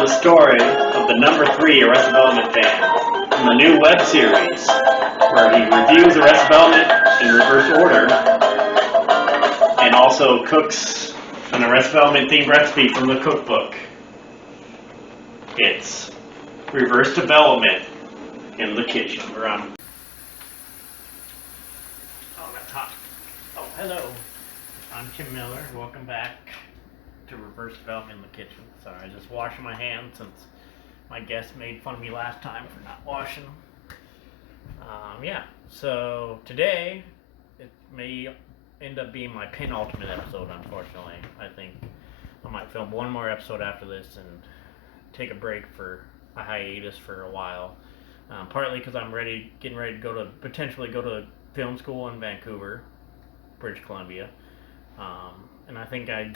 tell the story of the number 3 Arrested Development fan from the new web series where he reviews Arrested Development in reverse order and also cooks an Arrested Development themed recipe from the cookbook. It's Reverse Development in the Kitchen. We're on. Oh, that's hot. Oh, hello. I'm Tim Miller. Welcome back to Reverse Development in the Kitchen. Sorry, I just washed my hands since my guest made fun of me last time for not washing them. Yeah, so today it may end up being my penultimate episode, unfortunately. I think I might film one more episode after this and take a break for a hiatus for a while. Partly because I'm getting ready to potentially go to film school in Vancouver, British Columbia. And I think I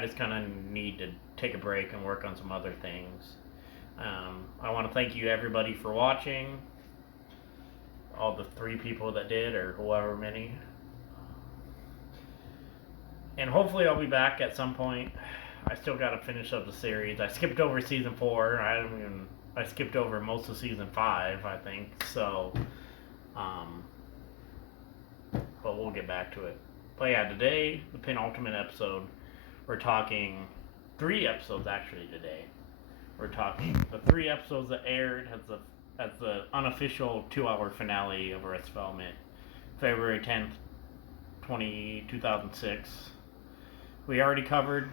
just kind of need to take a break and work on some other things. I want to thank you everybody for watching. All the 3 people that did, or however many. And hopefully I'll be back at some point. I still got to finish up the series. I skipped over season 4. I skipped over most of season 5, I think. So, but we'll get back to it. But yeah, today, the penultimate episode, we're talking 3 episodes actually today. We're talking the 3 episodes that aired as the unofficial 2-hour finale of Arrested Development, February 10th, 2006. We already covered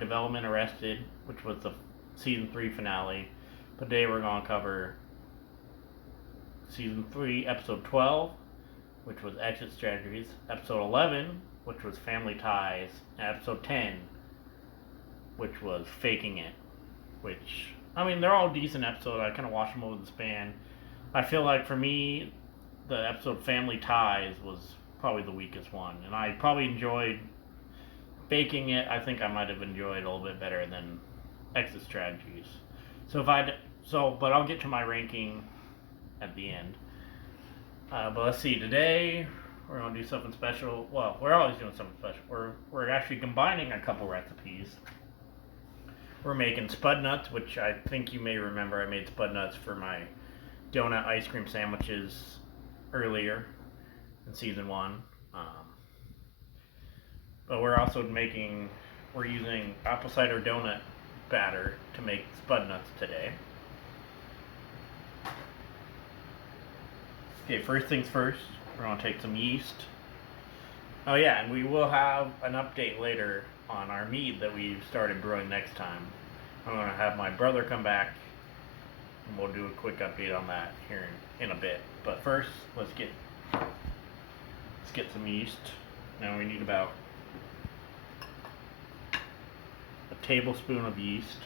Development Arrested, which was the season 3 finale. Today we're going to cover season 3, episode 12, which was Exit Strategies, episode 11, which was Family Ties, and episode 10, which was Faking It. Which, I mean, they're all decent episodes. I kind of watched them over the span. I feel like for me, the episode Family Ties was probably the weakest one, and I probably enjoyed Faking It. I think I might have enjoyed a little bit better than Exit Strategies. But I'll get to my ranking at the end. But let's see. Today we're gonna do something special. Well, we're always doing something special. We're actually combining a couple recipes. We're making Spudnuts, which I think you may remember. I made Spudnuts for my donut ice cream sandwiches earlier in season 1. But we're using apple cider donut batter to make Spudnuts today. Okay, first things first, we're going to take some yeast. Oh yeah, and we will have an update later on our mead that we've started brewing next time. I'm going to have my brother come back and we'll do a quick update on that here in a bit. But first, let's get some yeast. Now we need about a tablespoon of yeast.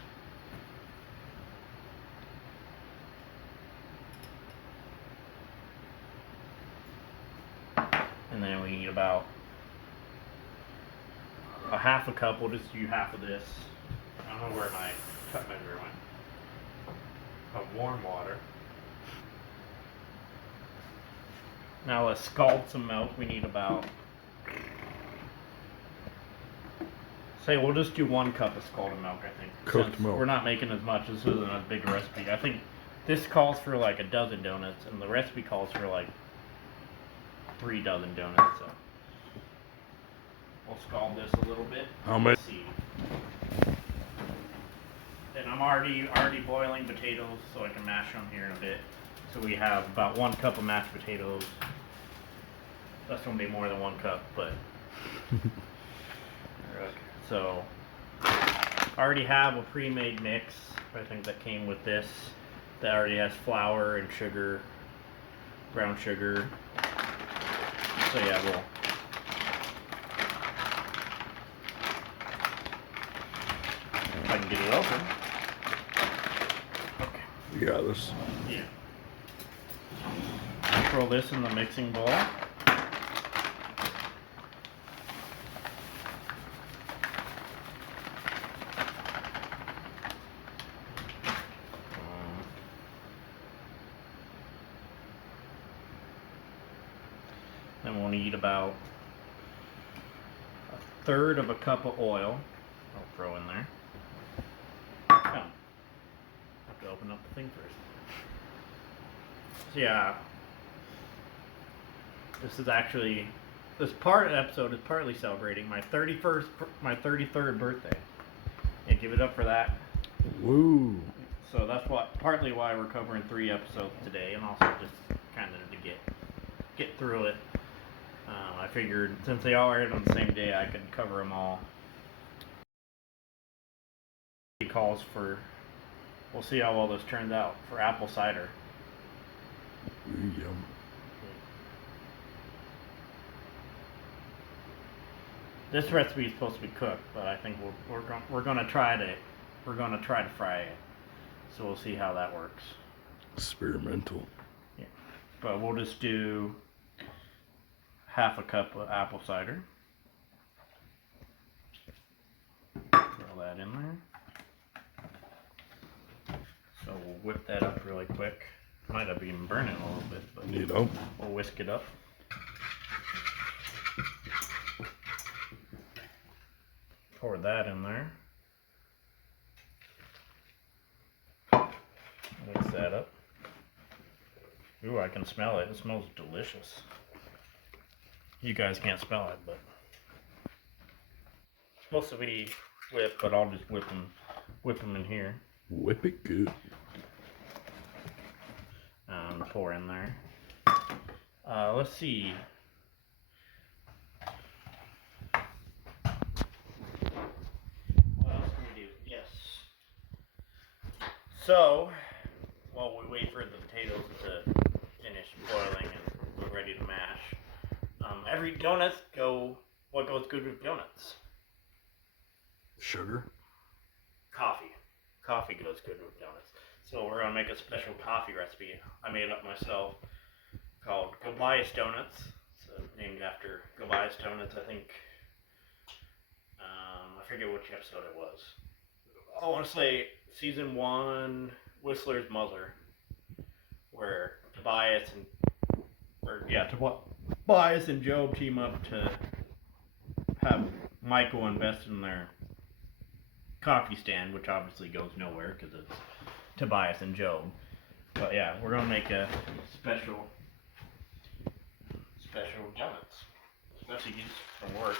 And then we need about a half a cup. We'll just do half of this. I don't know where my cup measure went. Of warm water. Now let's scald some milk. We need about, we'll just do 1 cup of scalded milk, I think. Cooked milk. We're not making as much. This isn't a big recipe. I think this calls for like a dozen donuts, and the recipe calls for like 3 dozen donuts. So we'll scald this a little bit. How many? Let's see. And I'm already boiling potatoes, so I can mash them here in a bit. So we have about 1 cup of mashed potatoes. That's gonna be more than 1 cup, but so I already have a pre-made mix. I think that came with this. That already has flour and sugar, brown sugar. So yeah, if I can get it open. Okay. You got this. Yeah. Throw this in the mixing bowl. Then we'll need about 1/3 of a cup of oil. throw in there. Oh, have to open up the thing first. So yeah, this episode is partly celebrating my 33rd birthday. And give it up for that. Woo! So that's partly why we're covering 3 episodes today, and also just kind of to get through it. I figured since they all aired on the same day, I could cover them all. He calls for. We'll see how well this turns out for apple cider. Yum. This recipe is supposed to be cooked, but I think we're gonna try to fry it. So we'll see how that works. Experimental. Yeah, but we'll just do half a cup of apple cider. Throw that in there. So we'll whip that up really quick. Might have even burning a little bit, but we'll whisk it up. Pour that in there. Mix that up. Ooh, I can smell it. It smells delicious. You guys can't smell it, but it's supposed to be whipped, but I'll just whip them in here. Whip it good. Pour in there. Let's see. What else can we do? Yes. So, while we wait for the potatoes to finish boiling and we're ready to mash, what goes good with donuts? Sugar. Coffee. Coffee goes good with donuts. So we're gonna make a special coffee recipe I made up myself called Gobias donuts. So named after Gobias donuts, I think. I forget which episode it was. I want to say season 1, Whistler's Mother, where Tobias and Job team up to have Michael invest in their coffee stand, which obviously goes nowhere because it's Tobias and Job. But yeah, we're gonna make a special donuts, especially from work.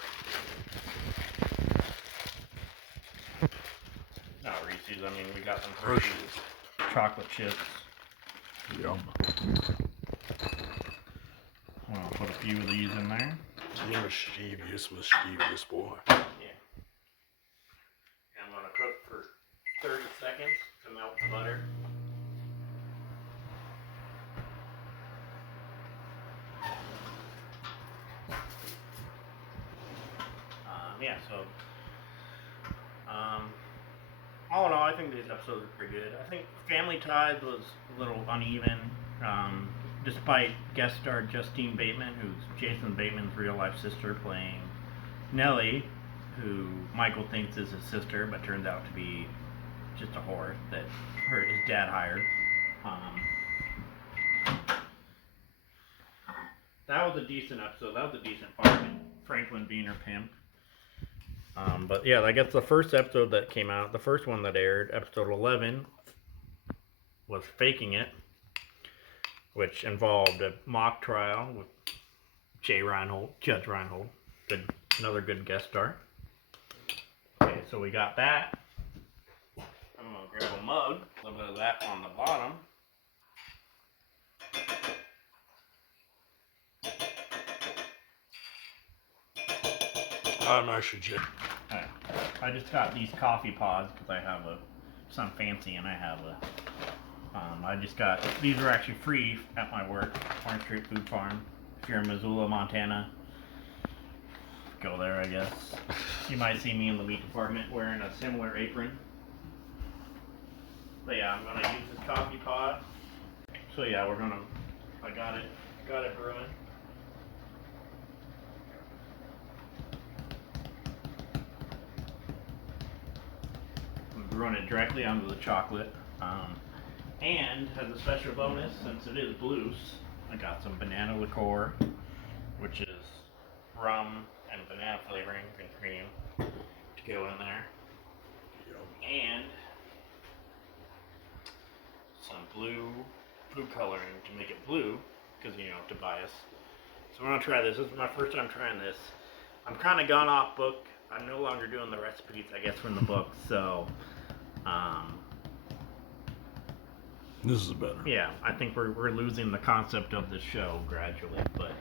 Not Reese's. I mean, we got some Hershey's chocolate chips. Yum. I'm gonna put a few of these in there. You're mischievous, boy. Yeah. I'm gonna cook for 30 seconds to melt the butter. All in all, I think these episodes are pretty good. I think Family Ties was a little uneven, despite guest star Justine Bateman, who's Jason Bateman's real life sister, playing Nellie, who Michael thinks is his sister, but turns out to be just a whore that his dad hired. That was a decent episode. That was a decent part. Franklin being her pimp. But yeah, I guess the first episode that came out, the first one that aired, episode 11, was Faking It, which involved a mock trial with Judge Reinhold, another good guest star. Okay, so we got that. I'm gonna grab a mug, a little bit of that on the bottom. I'm actually Jim. Alright, I just got these coffee pods because I have some fancy, and I have these are actually free at my work, Orange Street Food Farm. If you're in Missoula, Montana, go there, I guess. You might see me in the meat department wearing a similar apron. But yeah, I'm gonna use this coffee pod. So yeah, I got it brewing. Run it directly onto the chocolate, and as a special bonus, since it is Bluth, I got some banana liqueur, which is rum and banana flavoring and cream to go in there. and some blue coloring to make it blue, because you know, Tobias. So we're gonna try this. This is my first time trying this. I'm kind of gone off book. I'm no longer doing the recipes, I guess, from the book. So, This is better. yeah, I think we're losing the concept of the show gradually, but.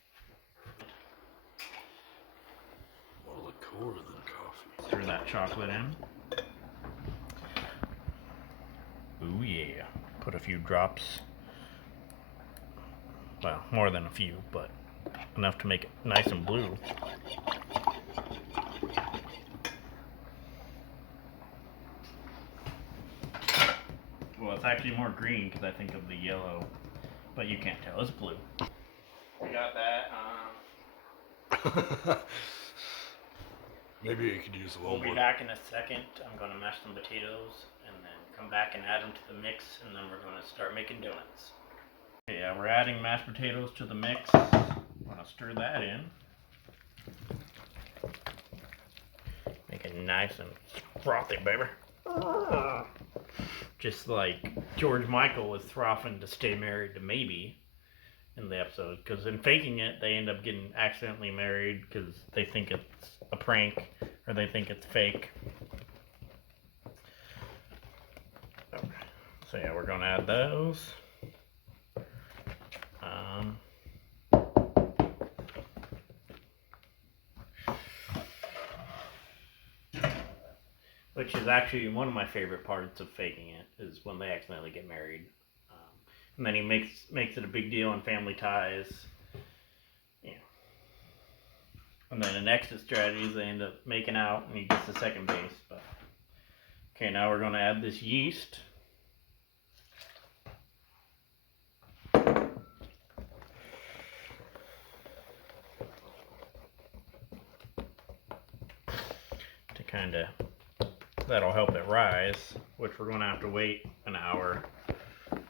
More liqueur than coffee. Throw that chocolate in. Ooh yeah. Put a few drops. Well, more than a few, but enough to make it nice and blue. Well, it's actually more green because I think of the yellow, but you can't tell. It's blue. We got that. Maybe you could use a little We'll be more. back in a second. I'm going to mash some potatoes and then come back and add them to the mix, and then we're going to start making donuts. Yeah, we're adding mashed potatoes to the mix. I'm going to stir that in. Make it nice and frothy, baby. Just like George Michael was frothing to stay married to Maybe in the episode, because in Faking It, they end up getting accidentally married because they think it's a prank or they think it's fake. Okay. So yeah, we're gonna add those. Which is actually one of my favorite parts of Faking It, is when they accidentally get married. And then he makes it a big deal on Family Ties. Yeah. And then in exit strategies, they end up making out, and he gets the second base. But okay, now we're going to add this yeast. To kind of, that'll help it rise, which we're going to have to wait an hour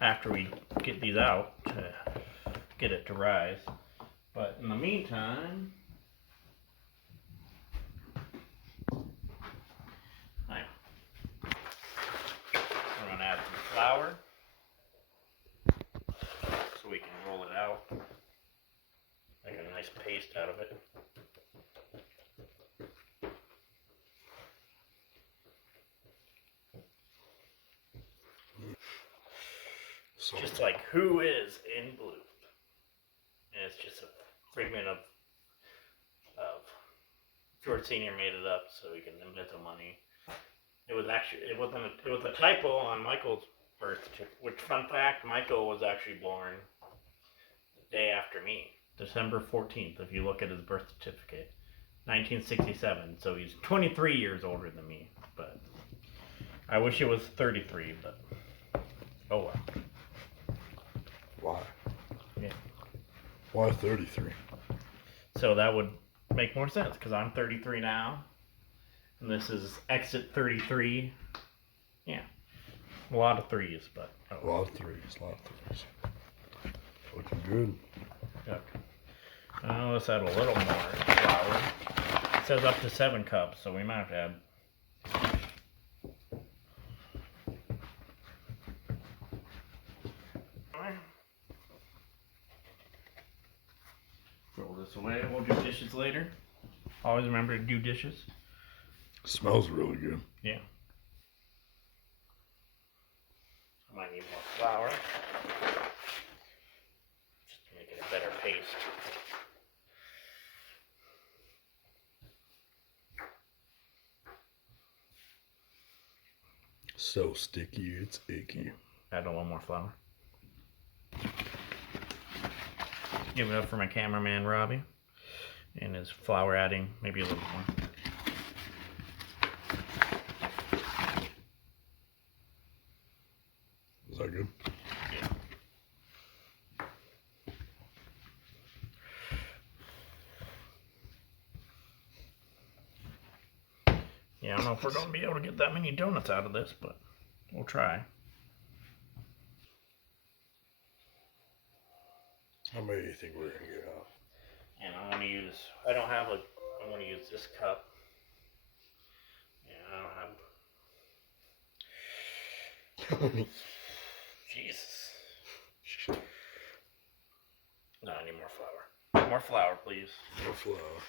after we get these out to get it to rise. But in the meantime, we're going to add some flour so we can roll it out, make a nice paste out of it. Just like Who Is in Bluth. And it's just a figment of George Sr. made it up so he can invent the money. It was a typo on Michael's birth certificate. Which, fun fact, Michael was actually born the day after me, December 14th, if you look at his birth certificate, 1967. So he's 23 years older than me. But I wish it was 33, but oh well. Why? Yeah. Why 33? So that would make more sense because I'm 33 now, and this is exit 33. Yeah, a lot of threes, but A lot of threes. Looking good. Okay. Let's add a little more flour. It says up to 7 cups, so we might have to add. Throw this away. We'll do dishes later. Always remember to do dishes. Smells really good. Yeah. I might need more flour. Just to make it a better paste. So sticky, it's icky. Add a little more flour. Give it up for my cameraman, Robbie. And his flour adding, maybe a little more. Is that good? Yeah. Yeah, I don't know if we're going to be able to get that many donuts out of this, but we'll try. How many do you think we're going to get out? And I'm going to use, I'm going to use this cup. Yeah, I don't have, Jesus. No, I need more flour. More flour, please. More flour.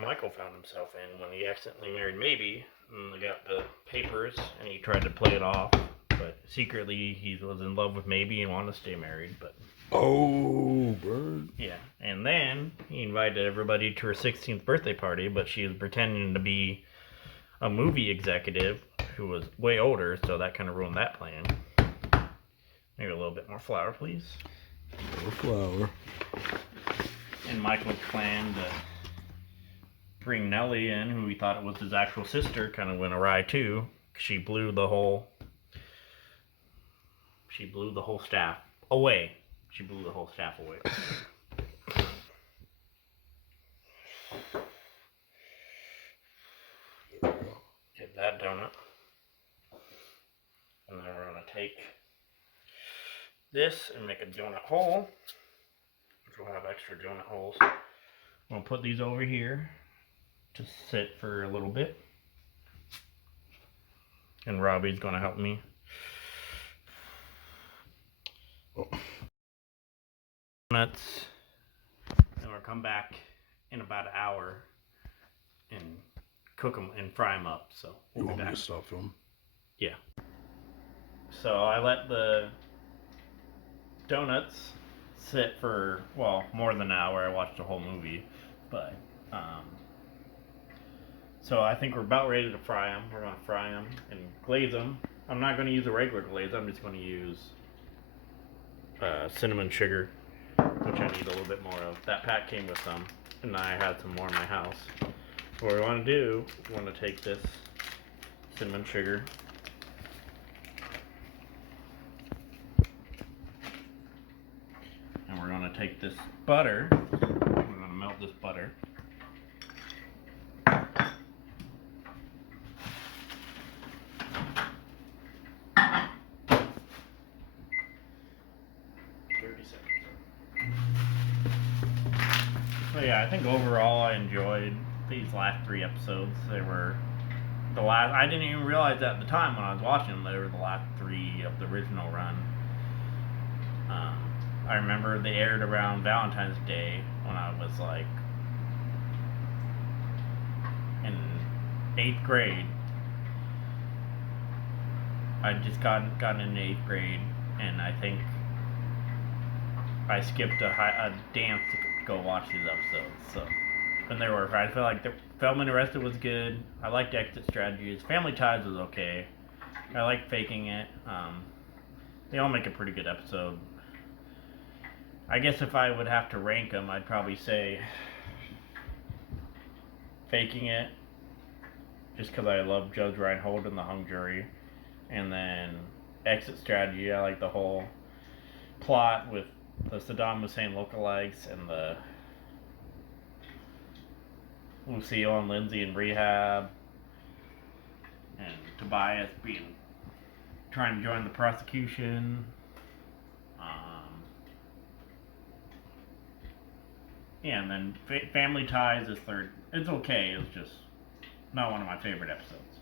Michael found himself in when he accidentally married Maybe, and they got the papers, and he tried to play it off, but secretly he was in love with Maybe and wanted to stay married, but... Oh, bird. Yeah, and then he invited everybody to her 16th birthday party, but she was pretending to be a movie executive who was way older, so that kind of ruined that plan. Maybe a little bit more flour, please. More flour. And Michael's plan to bring Nellie in, who he thought it was his actual sister, kind of went awry too. She blew the whole staff away. She blew the whole staff away. Get that donut. And then we're going to take this and make a donut hole, which will have extra donut holes. We'll put these over here to sit for a little bit. And Robbie's going to help me. Oh. Donuts. And we'll come back in about an hour and cook them and fry them up. So You we'll want be me back. to stop filming? Yeah. So I let the donuts sit for, well, more than an hour. I watched the whole movie, but so I think we're about ready to fry them. We're going to fry them and glaze them. I'm not going to use a regular glaze. I'm just going to use cinnamon sugar, which I need a little bit more of. That pack came with some, and I had some more in my house. So what we want to do, we want to take this cinnamon sugar, and we're going to take this butter. We're going to melt this butter. So yeah, I think overall I enjoyed these last 3 episodes. They were the last. I didn't even realize that at the time when I was watching them. They were the last 3 of the original run. I remember they aired around Valentine's Day when I was like in 8th grade. I just gotten into 8th grade, and I think I skipped a dance to go watch these episodes. So, and they were. I feel like the Feldman Arrested was good. I liked Exit Strategies. Family Ties was okay. I liked Faking It. They all make a pretty good episode. I guess if I would have to rank them, I'd probably say Faking It, just because I love Judge Reinhold and the hung jury, and then Exit Strategy. I like the whole plot with the Saddam Hussein lookalikes and the Lucille and Lindsay in rehab, and Tobias trying to join the prosecution. Yeah, and then Family Ties is 3rd. It's okay. It's just not one of my favorite episodes.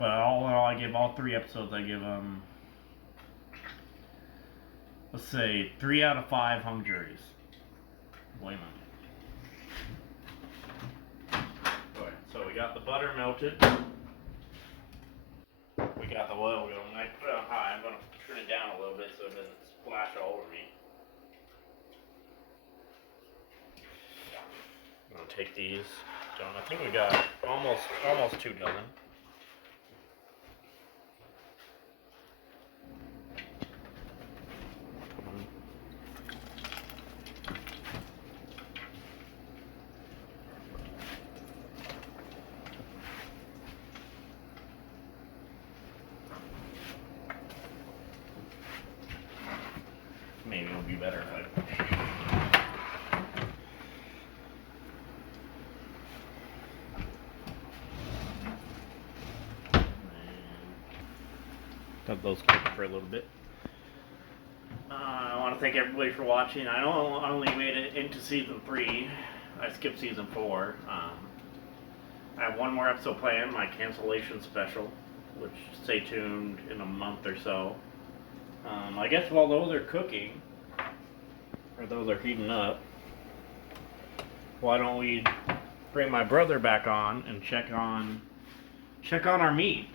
But all in all, I give all 3 episodes. I give them, let's say, 3 out of 5 hung juries. Blame on it. Alright, so we got the butter melted. We got the oil. I put it on high. I'm going to turn it down a little bit so it doesn't splash all over me. I'm going to take these. I think we got almost 2 dozen. Maybe it'll be better if I... Got those cooking for a little bit. I want to thank everybody for watching. I only made it into season 3. I skipped season 4. I have one more episode planned, my cancellation special, which stay tuned in a month or so. I guess while those are cooking, or those are heating up, why don't we bring my brother back on and check on our mead.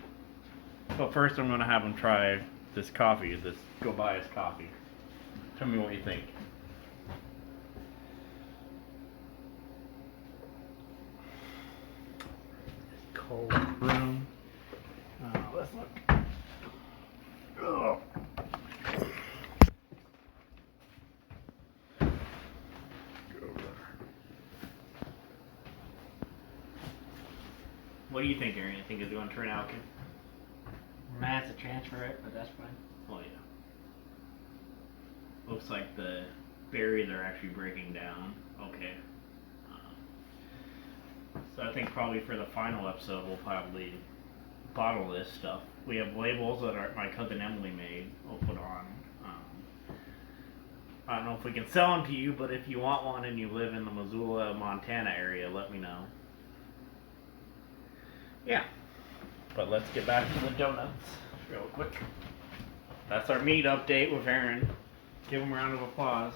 But first I'm gonna have him try this coffee, this Gobias coffee. Tell me what you think. Cold brew. Let's look. Oh. What do you think, Aaron? You think it's going to turn out good? I have to transfer it, but that's fine. Oh yeah. Looks like the berries are actually breaking down. Okay. So I think probably for the final episode we'll probably bottle this stuff. We have labels that my cousin Emily made. We'll put on. I don't know if we can sell them to you, but if you want one and you live in the Missoula, Montana area, let me know. Yeah. But let's get back to the donuts real quick. That's our meat update with Aaron. Give him a round of applause.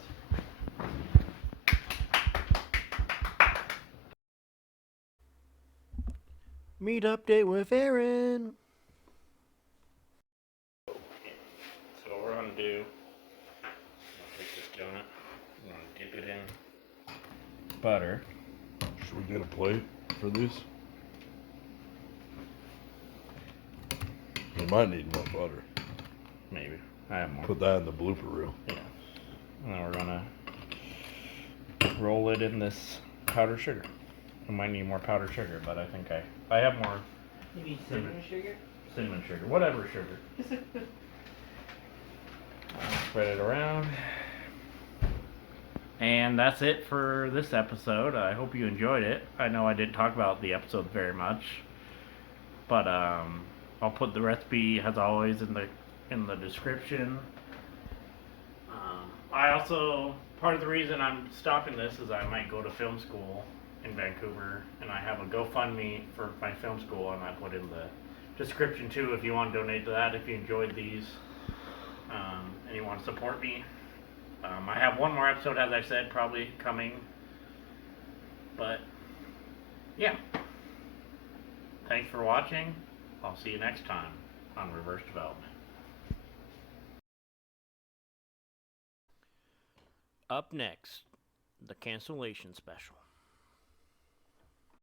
Meat update with Aaron. So what we're gonna do, I'll take this donut, I'm gonna dip it in butter. Should we get a plate for this? You might need more butter. Maybe. I have more. Put that in the blooper reel. Yeah. And then we're gonna roll it in this powdered sugar. I might need more powdered sugar, but I think I have more You need cinnamon sugar? cinnamon sugar, whatever sugar. Spread it around. And that's it for this episode. I hope you enjoyed it. I know I didn't talk about the episode very much, but I'll put the recipe as always in the description. I also, part of the reason I'm stopping this is I might go to film school in Vancouver, and I have a GoFundMe for my film school, and I put in the description too if you want to donate to that, if you enjoyed these, and you want to support me. I have one more episode, as I said, probably coming, but yeah. Thanks for watching. I'll see you next time on Reverse Development. Up next, the cancellation special.